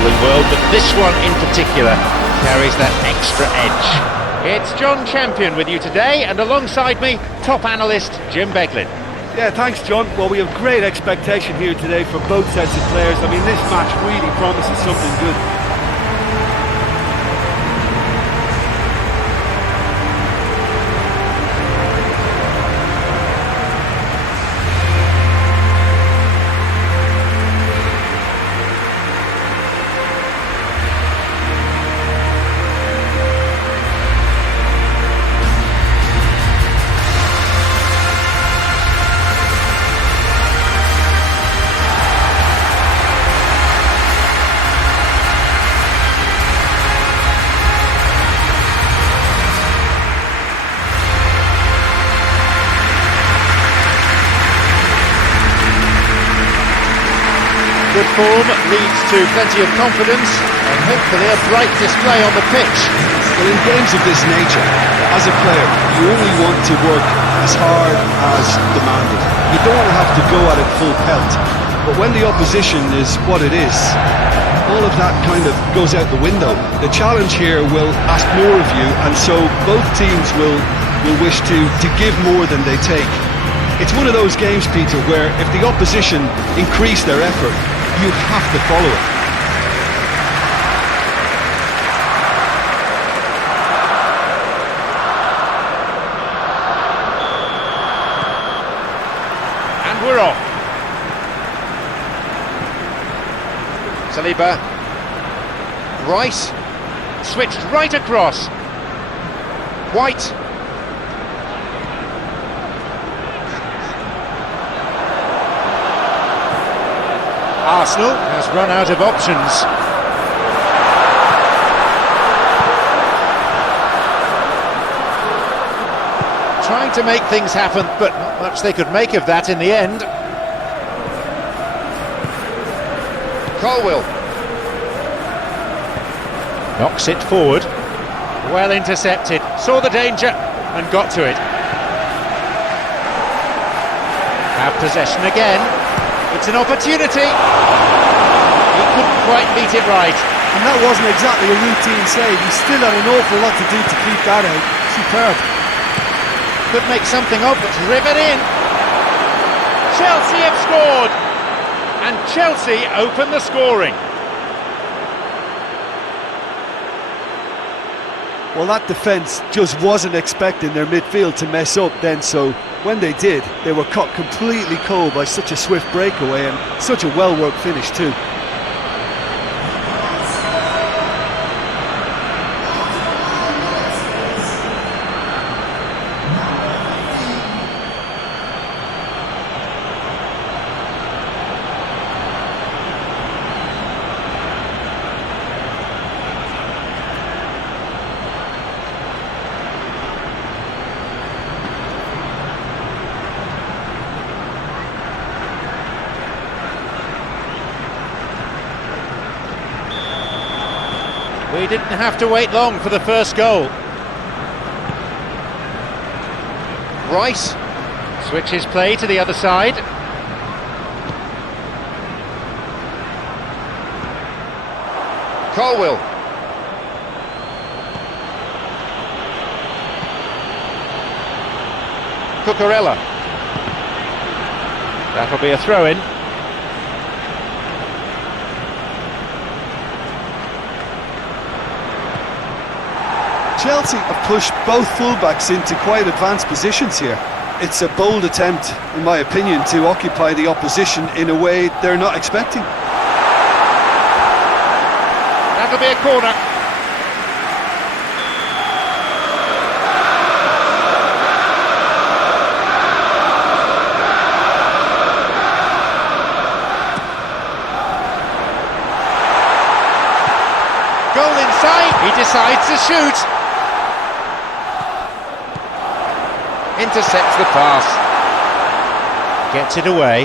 footballing world, but this one in particular carries that extra edge. It's John Champion with you today, and alongside me, top analyst Jim Beglin. Yeah, thanks John. Well, we have great expectation here today for both sets of players. I mean, this match really promises something good. Good form leads to plenty of confidence and hopefully a bright display on the pitch. Well, in games of this nature, as a player, you only want to work as hard as demanded. You don't want to have to go at it full pelt. But when the opposition is what it is, all of that kind of goes out the window. The challenge here will ask more of you, and so both teams will wish to give more than they take. It's one of those games, Peter, where if the opposition increase their effort, you have to follow it. And we're off. Saliba. Rice. Switched right across. White. Arsenal has run out of options. Trying to make things happen, but not much they could make of that in the end. Colwill knocks it forward. Well intercepted, saw the danger and got to it. Have possession again. It's an opportunity. He couldn't quite meet it right. And that wasn't exactly a routine save. He still had an awful lot to do to keep that out. Superb. Could make something of it. Driven in. Chelsea have scored. And Chelsea open the scoring. Well, that defence just wasn't expecting their midfield to mess up then, so when they did, they were caught completely cold by such a swift breakaway and such a well-worked finish too. We didn't have to wait long for the first goal. Rice switches play to the other side. Colwill. Cucurella. That'll be a throw-in. Chelsea have pushed both fullbacks into quite advanced positions here. It's a bold attempt, in my opinion, to occupy the opposition in a way they're not expecting. That'll be a corner. Goal inside, he decides to shoot. Intercepts the pass. Gets it away.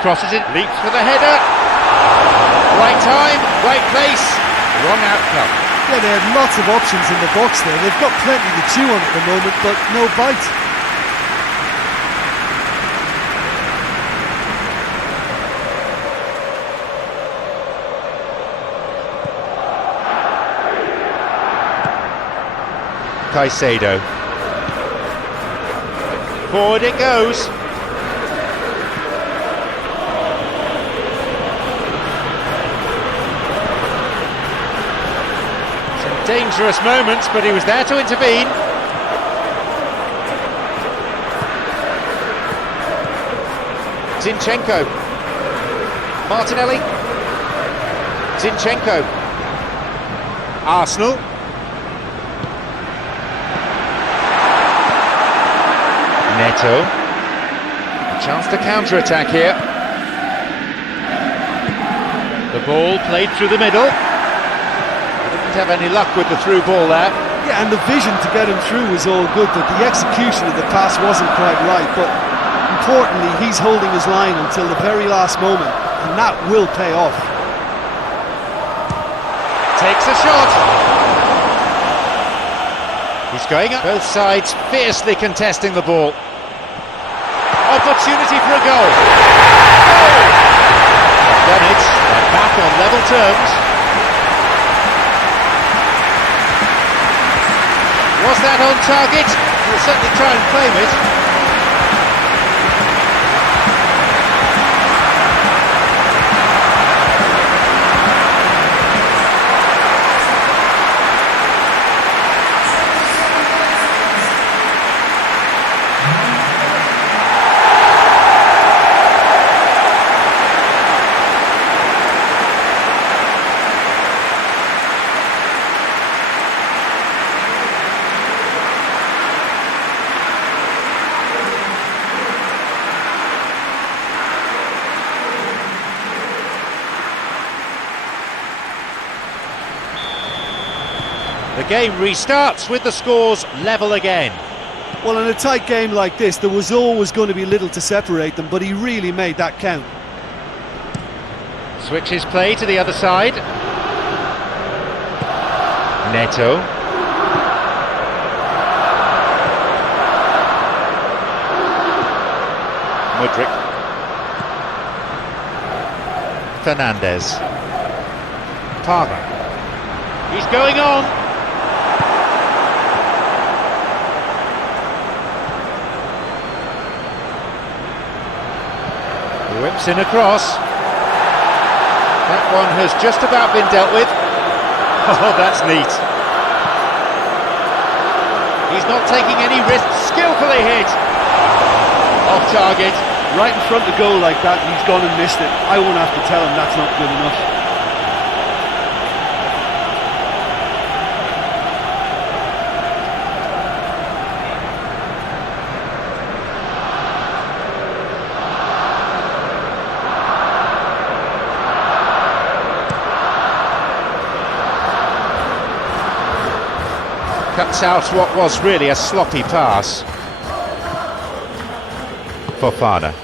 Crosses it, leaps for the header. Right time, right place, wrong outcome. Yeah, they had lots of options in the box there. They've got plenty to chew on at the moment, but no bite. Caicedo. Forward it goes. Some dangerous moments, but he was there to intervene. Zinchenko. Martinelli. Zinchenko. Arsenal. Neto. A chance to counter-attack here. The ball played through the middle. Didn't have any luck with the through ball there. Yeah, and the vision to get him through was all good, but the execution of the pass wasn't quite right. But importantly, he's holding his line until the very last moment, and that will pay off. Takes a shot. He's going up. Both sides fiercely contesting the ball. Opportunity for a goal. They've done it. They're back on level terms. Was that on target? We'll certainly try and claim it. The game restarts with the scores level again. Well, in a tight game like this, there was always going to be little to separate them, but he really made that count. Switches play to the other side. Neto. Mudryk. Fernandez. Parga. He's going on. Whips in across. That one has just about been dealt with. Oh, that's neat. He's not taking any risks. Skillfully hit. Off target. Right in front of goal like that, and he's gone and missed it. I won't have to tell him that's not good enough. Cuts out what was really a sloppy pass. Fofana.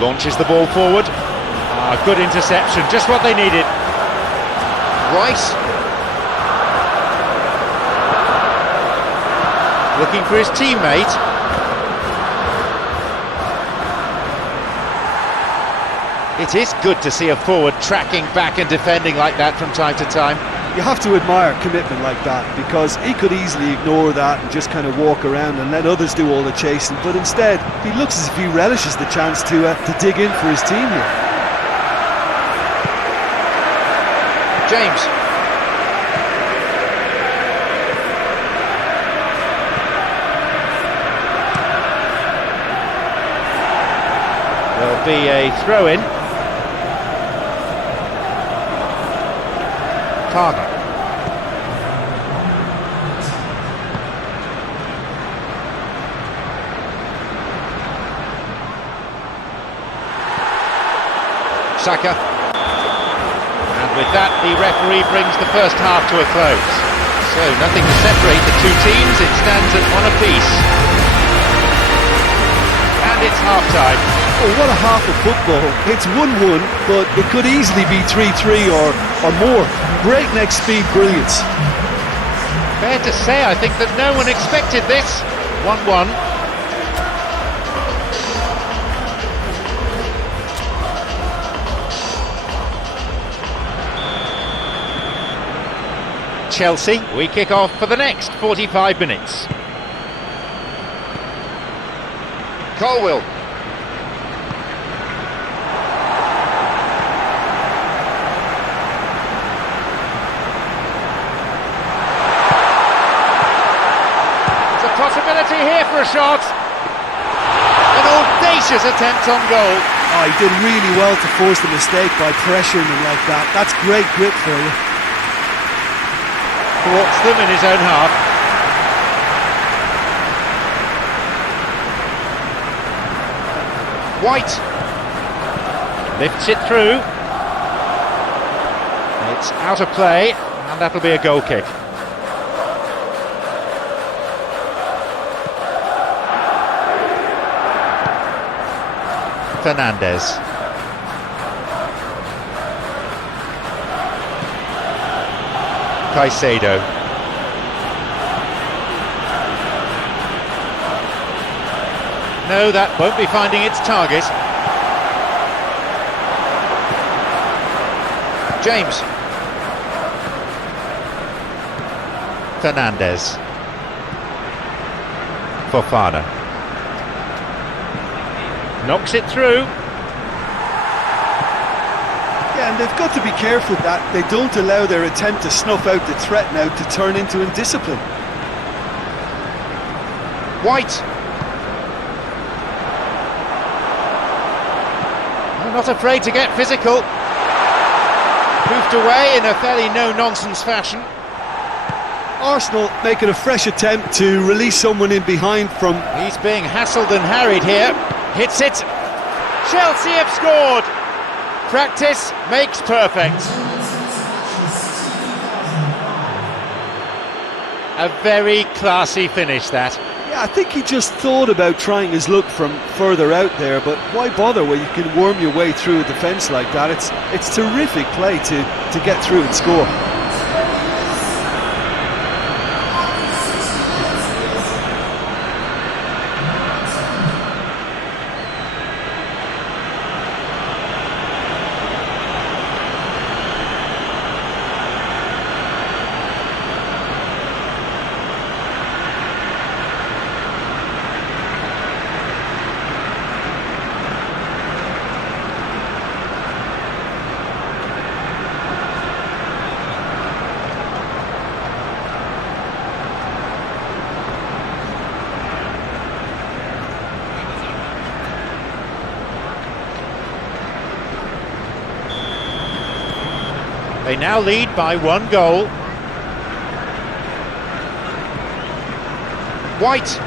Launches the ball forward. Good interception, just what they needed. Rice. Looking for his teammate. It is good to see a forward tracking back and defending like that from time to time. You have to admire commitment like that, because he could easily ignore that and just kind of walk around and let others do all the chasing, but instead he looks as if he relishes the chance to dig in for his team here. James. There'll be a throw-in. Parga. Saka. And with that, the referee brings the first half to a close. So nothing to separate the two teams, it stands at one apiece. And it's half-time. Oh, what a half of football. It's 1-1, but it could easily be 3-3 or more. Breakneck speed brilliance. Fair to say, I think that no one expected this. 1-1. Chelsea. We kick off for the next 45 minutes. Colwill. There's a possibility here for a shot. An audacious attempt on goal. Oh, he did really well to force the mistake by pressuring him like that. That's great grit for you. Thwarts them in his own half. White lifts it through. It's out of play, and that'll be a goal kick. Fernandez. Caicedo. No, that won't be finding its target. James. Fernandez. Fofana. Knocks it through. Yeah, and they've got to be careful that they don't allow their attempt to snuff out the threat now to turn into indiscipline. White. Not afraid to get physical. Moved away in a fairly no-nonsense fashion. Arsenal making a fresh attempt to release someone in behind from... He's being hassled and harried here. Hits it. Chelsea have scored. Practice makes perfect. A very classy finish, that. Yeah, I think he just thought about trying his luck from further out there, but why bother when you can worm your way through a defence like that? It's terrific play to get through and score. They now lead by 1 goal. White.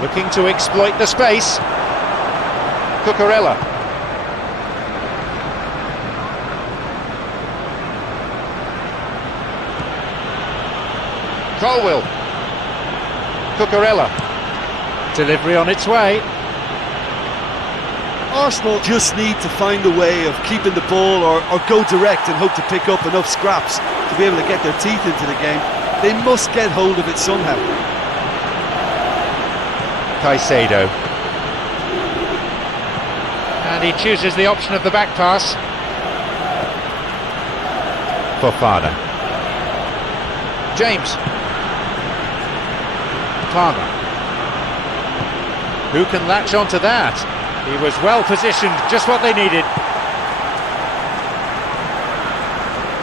Looking to exploit the space. Cucurella. Colwill. Cucurella. Delivery on its way. Arsenal just need to find a way of keeping the ball or go direct and hope to pick up enough scraps to be able to get their teeth into the game. They must get hold of it somehow. Caicedo. And he chooses the option of the back pass. Fofana. James. Farmer. Who can latch onto that? He was well positioned, just what they needed.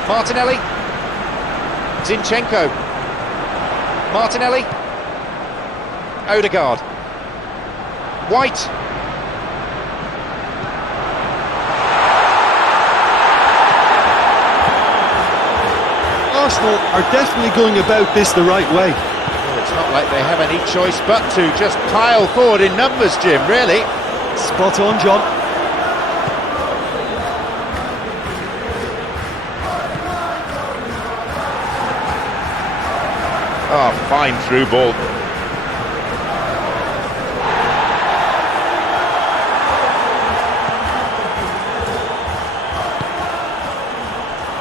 Martinelli. Zinchenko. Martinelli. Odegaard. White. Arsenal are definitely going about this the right way. Well, it's not like they have any choice but to just pile forward in numbers, Jim, really. Spot on, John. Oh, fine through ball.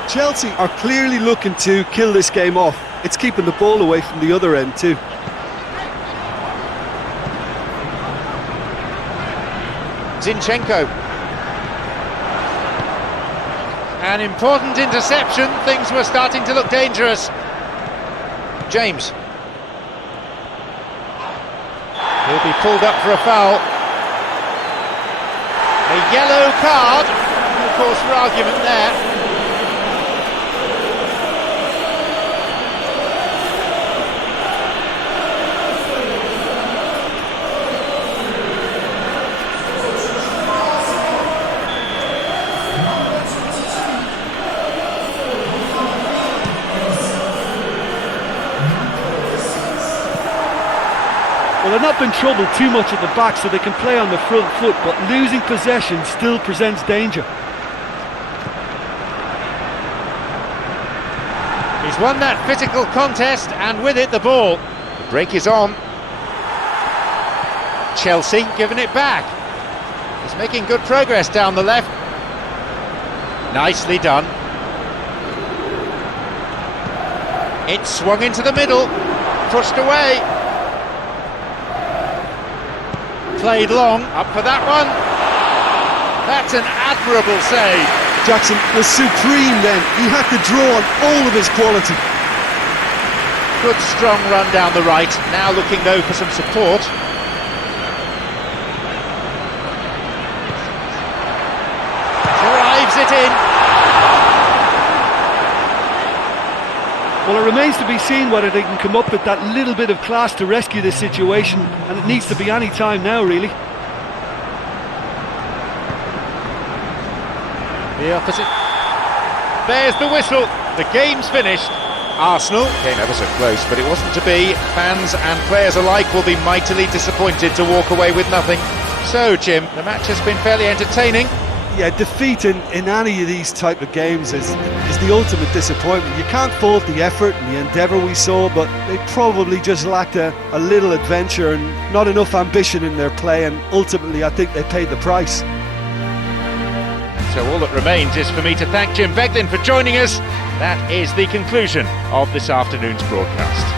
Chelsea are clearly looking to kill this game off. It's keeping the ball away from the other end too. Zinchenko. An important interception, things were starting to look dangerous. James. He'll be pulled up for a foul. A yellow card, of course, for argument there. Well, they've not been troubled too much at the back, so they can play on the front foot, but losing possession still presents danger. He's won that physical contest, and with it the ball. The break is on. Chelsea giving it back. He's making good progress down the left. Nicely done. It's swung into the middle, pushed away. Played long, up for that one. That's an admirable save. Jackson was supreme then. He had to draw on all of his quality. Good strong run down the right. Now looking though for some support. Drives it in. Well, it remains to be seen whether they can come up with that little bit of class to rescue this situation, and it needs to be any time now, really. The opposite bears the whistle. The game's finished. Arsenal came ever so close, but it wasn't to be. Fans and players alike will be mightily disappointed to walk away with nothing. So, Jim, the match has been fairly entertaining. Yeah, defeat in any of these type of games is the ultimate disappointment. You can't fault the effort and the endeavour we saw, but they probably just lacked a little adventure and not enough ambition in their play, and ultimately I think they paid the price. So all that remains is for me to thank Jim Beglin for joining us. That is the conclusion of this afternoon's broadcast.